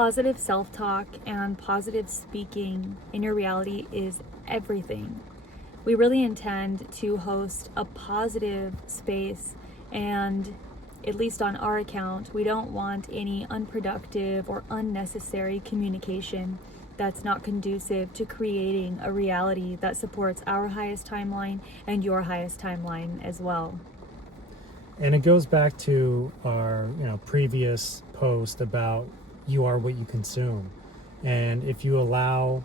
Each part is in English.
Positive self-talk and positive speaking in your reality is everything. We really intend to host a positive space, and at least on our account, we don't want any unproductive or unnecessary communication that's not conducive to creating a reality that supports our highest timeline and your highest timeline as well. And it goes back to our previous post about you are what you consume. And if you allow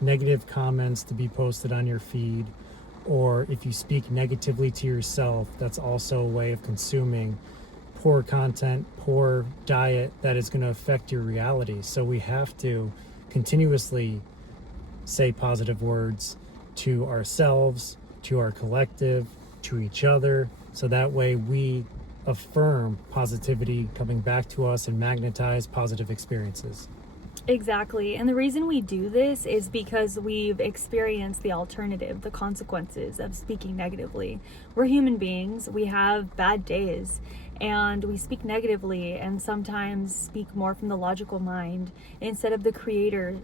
negative comments to be posted on your feed, or if you speak negatively to yourself, that's also a way of consuming poor content, poor diet that is going to affect your reality. So we have to continuously say positive words to ourselves, to our collective, to each other, so that way we affirm positivity coming back to us and magnetize positive experiences. Exactly. And the reason we do this is because we've experienced the alternative, the consequences of speaking negatively. We're human beings. We have bad days and we speak negatively and sometimes speak more from the logical mind instead of the creator's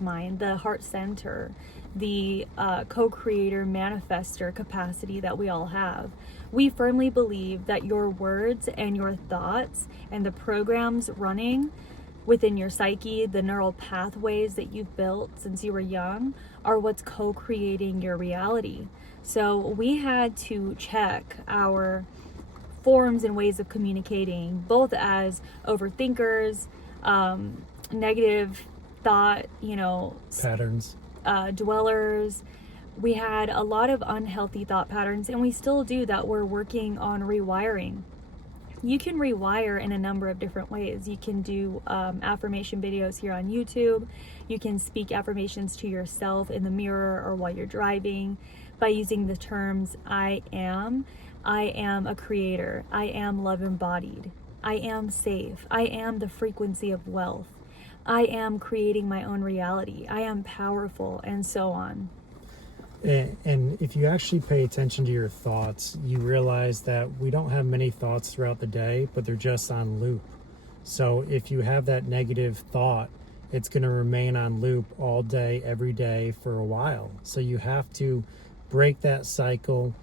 mind, the heart center, the co-creator manifester capacity that we all have. We firmly believe that your words and your thoughts and the programs running within your psyche, the neural pathways that you've built since you were young, are what's co-creating your reality. So we had to check our forms and ways of communicating, both as overthinkers, negative thought, Patterns. Dwellers. We had a lot of unhealthy thought patterns, and we still do that. We're working on rewiring. You can rewire in a number of different ways. You can do affirmation videos here on YouTube. You can speak affirmations to yourself in the mirror or while you're driving by using the terms I am a creator, I am love embodied, I am safe, I am the frequency of wealth, I am creating my own reality, I am powerful, and so on. And if you actually pay attention to your thoughts, you realize that we don't have many thoughts throughout the day, but they're just on loop. So if you have that negative thought, it's going to remain on loop all day, every day for a while. So you have to break that cycle,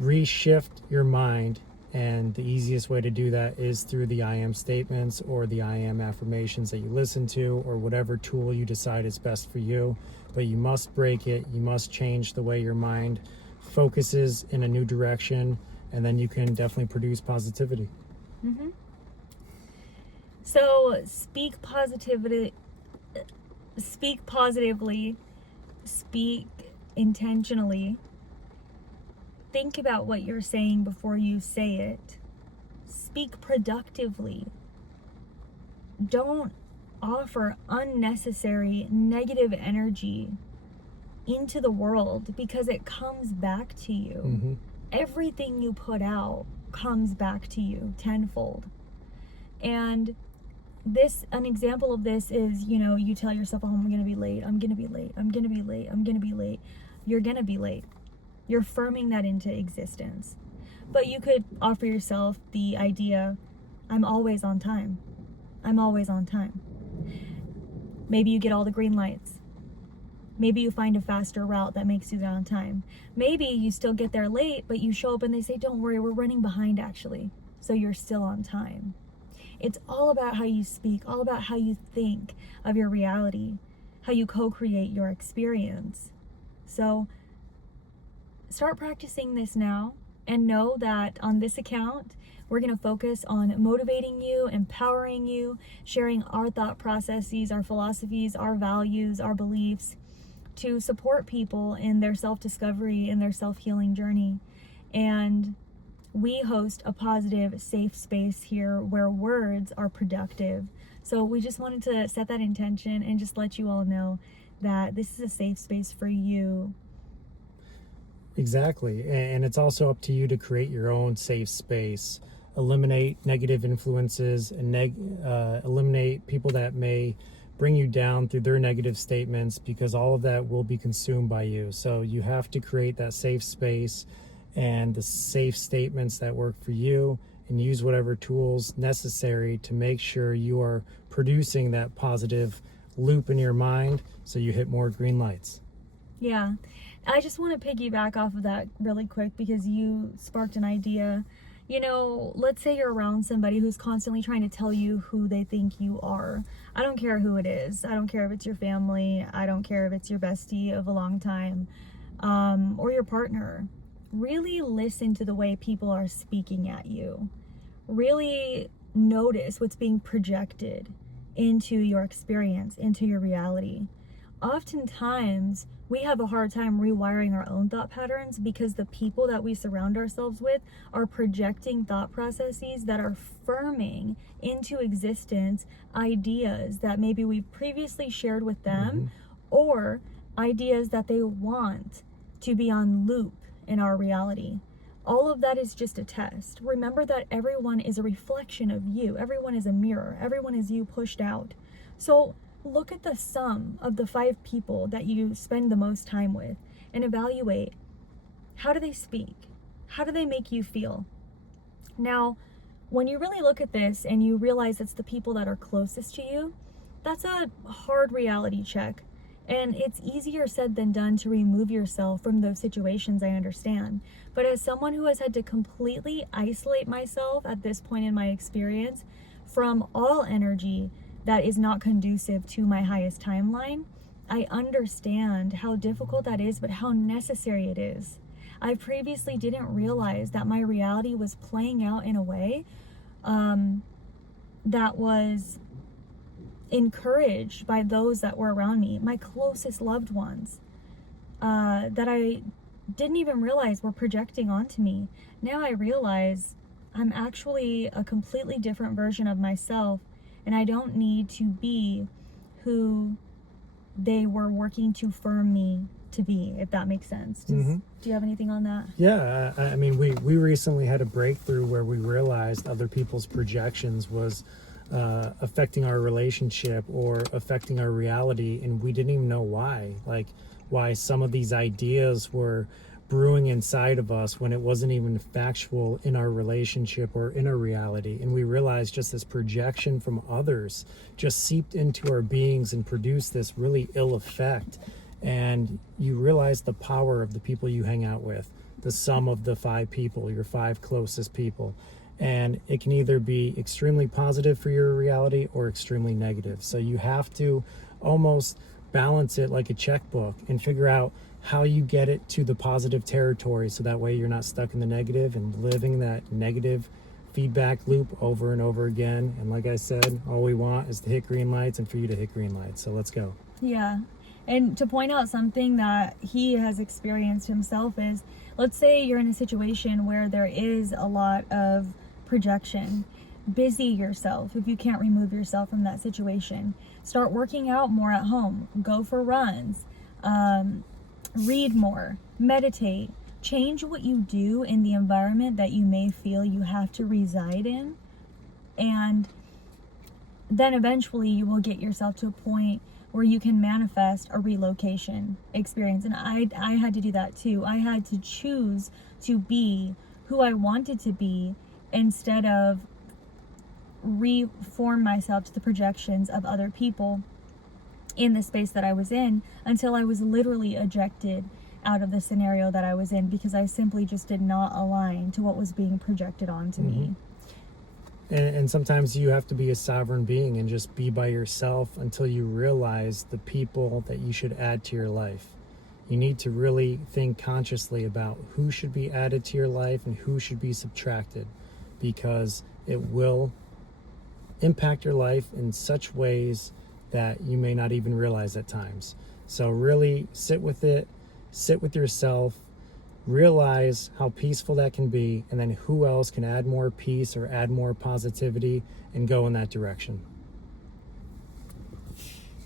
reshift your mind. And the easiest way to do that is through the I am statements or the I am affirmations that you listen to, or whatever tool you decide is best for you. But you must break it. You must change the way your mind focuses in a new direction, and then you can definitely produce positivity. Mm-hmm. So speak positively, speak intentionally. Think about what you're saying before you say it. Speak productively. Don't offer unnecessary negative energy into the world, because it comes back to you. Mm-hmm. Everything you put out comes back to you tenfold. And an example of this is, you tell yourself, oh, I'm going to be late. I'm going to be late. I'm going to be late. I'm going to be late. You're going to be late. You're firming that into existence. But you could offer yourself the idea, I'm always on time. I'm always on time. Maybe you get all the green lights. Maybe you find a faster route that makes you there on time. Maybe you still get there late, but you show up and they say, don't worry, we're running behind actually. So you're still on time. It's all about how you speak, all about how you think of your reality, how you co-create your experience. So start practicing this now, and know that on this account, we're going to focus on motivating you, empowering you, sharing our thought processes, our philosophies, our values, our beliefs to support people in their self-discovery and their self-healing journey. And we host a positive, safe space here where words are productive. So we just wanted to set that intention and just let you all know that this is a safe space for you. Exactly. And it's also up to you to create your own safe space. Eliminate negative influences and eliminate people that may bring you down through their negative statements, because all of that will be consumed by you. So you have to create that safe space and the safe statements that work for you, and use whatever tools necessary to make sure you are producing that positive loop in your mind so you hit more green lights. Yeah. I just want to piggyback off of that really quick because you sparked an idea. You know, let's say you're around somebody who's constantly trying to tell you who they think you are. I don't care who it is. I don't care if it's your family. I don't care if it's your bestie of a long time, or your partner. Really listen to the way people are speaking at you. Really notice what's being projected into your experience, into your reality. Oftentimes, we have a hard time rewiring our own thought patterns because the people that we surround ourselves with are projecting thought processes that are firming into existence ideas that maybe we've previously shared with them, or ideas that they want to be on loop in our reality. All of that is just a test. Remember that everyone is a reflection of you. Everyone is a mirror. Everyone is you pushed out. So look at the sum of the 5 people that you spend the most time with and evaluate, how do they speak? How do they make you feel? Now, when you really look at this and you realize it's the people that are closest to you, that's a hard reality check. And it's easier said than done to remove yourself from those situations, I understand. But as someone who has had to completely isolate myself at this point in my experience from all energy that is not conducive to my highest timeline, I understand how difficult that is, but how necessary it is. I previously didn't realize that my reality was playing out in a way that was encouraged by those that were around me, my closest loved ones, that I didn't even realize were projecting onto me. Now I realize I'm actually a completely different version of myself, and I don't need to be who they were working to firm me to be, if that makes sense. Do you have anything on that? Yeah, I mean, we recently had a breakthrough where we realized other people's projections was affecting our relationship or affecting our reality, and we didn't even know why. Like, why some of these ideas were brewing inside of us when it wasn't even factual in our relationship or in our reality. And we realized just this projection from others just seeped into our beings and produced this really ill effect. And you realize the power of the people you hang out with, the sum of the 5 people, your 5 closest people. And it can either be extremely positive for your reality or extremely negative. So you have to almost balance it like a checkbook and figure out how you get it to the positive territory, so that way you're not stuck in the negative and living that negative feedback loop over and over again. And like I said, all we want is to hit green lights and for you to hit green lights. So let's go. Yeah. And to point out something that he has experienced himself is, let's say you're in a situation where there is a lot of projection. Busy yourself if you can't remove yourself from that situation. Start working out more at home. Go for runs. Read more. Meditate. Change what you do in the environment that you may feel you have to reside in. And then eventually you will get yourself to a point where you can manifest a relocation experience. And I had to do that too. I had to choose to be who I wanted to be instead of reform myself to the projections of other people in the space that I was in, until I was literally ejected out of the scenario that I was in because I simply just did not align to what was being projected onto me. And sometimes you have to be a sovereign being and just be by yourself until you realize the people that you should add to your life. You need to really think consciously about who should be added to your life and who should be subtracted, because it will impact your life in such ways that you may not even realize at times. So really sit with it, sit with yourself, realize how peaceful that can be, and then who else can add more peace or add more positivity and go in that direction.